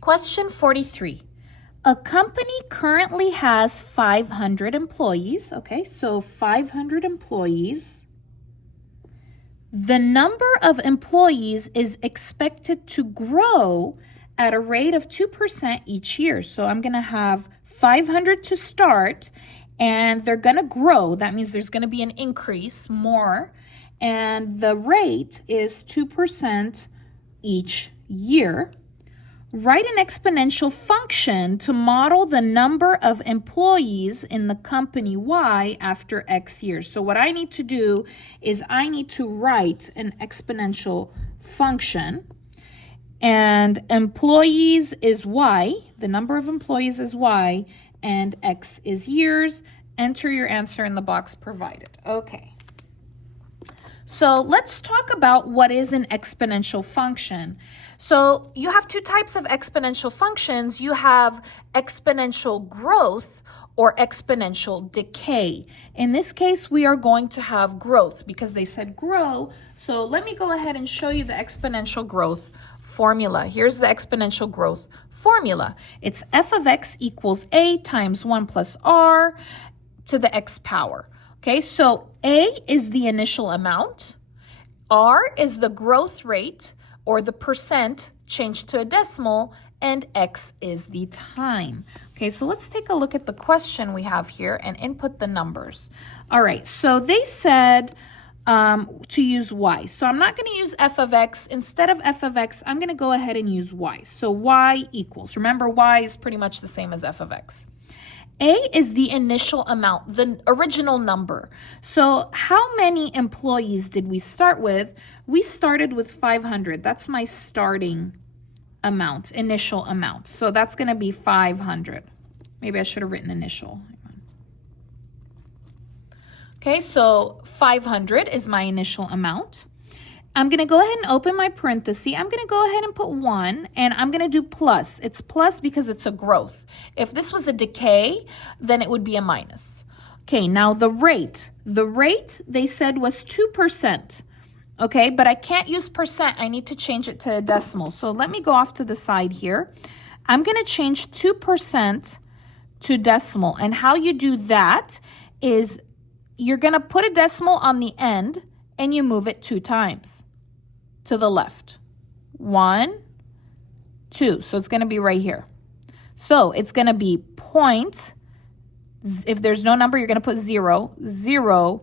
Question 43. A company currently has 500 employees. Okay, so 500 employees. The number of employees is expected to grow at a rate of 2% each year. So I'm going to have 500 to start, and they're going to grow. That means there's going to be an increase more, and the rate is 2% each year. Write an exponential function to model the number of employees in the company Y after X years. So what I need to do is I need to write an exponential function, and employees is Y, the number of employees is Y, and X is years. Enter your answer in the box provided. Okay. So let's talk about what is an exponential function. So you have two types of exponential functions. You have exponential growth or exponential decay. In this case, we are going to have growth because they said grow. So let me go ahead and show you the exponential growth formula. Here's the exponential growth formula. It's f of x equals a times 1 plus r to the x power. Okay, so a is the initial amount, r is the growth rate or the percent changed to a decimal, and x is the time. Okay, so let's take a look at the question we have here and input the numbers. All right, so they said to use y. So I'm not going to use f of x. Instead of f of x, I'm going to go ahead and use y. So y equals, remember y is pretty much the same as f of x. A is the initial amount, the original number. So how many employees did we start with? We started with 500. That's my starting amount, initial amount. So that's going to be 500. Maybe I should have written initial. Okay, so 500 is my initial amount. I'm going to go ahead and open my parenthesis. I'm going to go ahead and put 1, and I'm going to do plus. It's plus because it's a growth. If this was a decay, then it would be a minus. Okay, now the rate. The rate, they said, was 2%. Okay, but I can't use percent. I need to change it to a decimal. So let me go off to the side here. I'm going to change 2% to decimal. And how you do that is you're going to put a decimal on the end, and you move it 2 times to the left. 1, 2. So it's going to be right here. So it's going to be point. If there's no number, you're going to put 0, 0,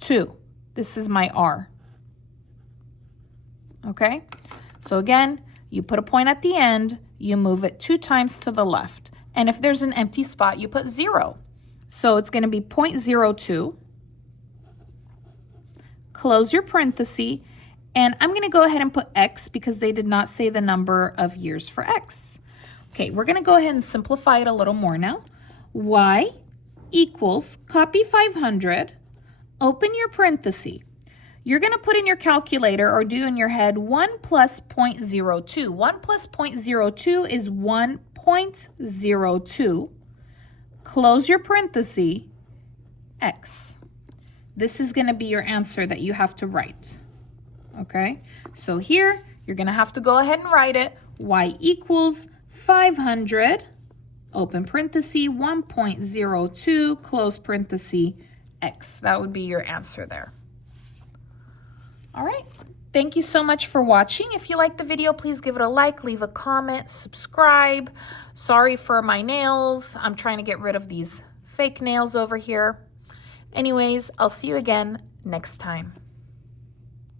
2. This is my R. Okay? So again, you put a point at the end, you move it 2 times to the left. And if there's an empty spot, you put 0. So it's going to be 0.02. Close your parenthesis, and I'm going to go ahead and put x because they did not say the number of years for x. Okay, we're going to go ahead and simplify it a little more now. Y equals, copy 500, open your parenthesis. You're going to put in your calculator or do in your head 1 plus 0.02. 1 plus 0.02 is 1.02. Close your parenthesis, x. This is going to be your answer that you have to write. Okay, so here you're going to have to go ahead and write it. Y equals 500, open parenthesis, 1.02, close parenthesis, x. That would be your answer there. All right, thank you so much for watching. If you liked the video, please give it a like, leave a comment, subscribe. Sorry for my nails. I'm trying to get rid of these fake nails over here. Anyways, I'll see you again next time.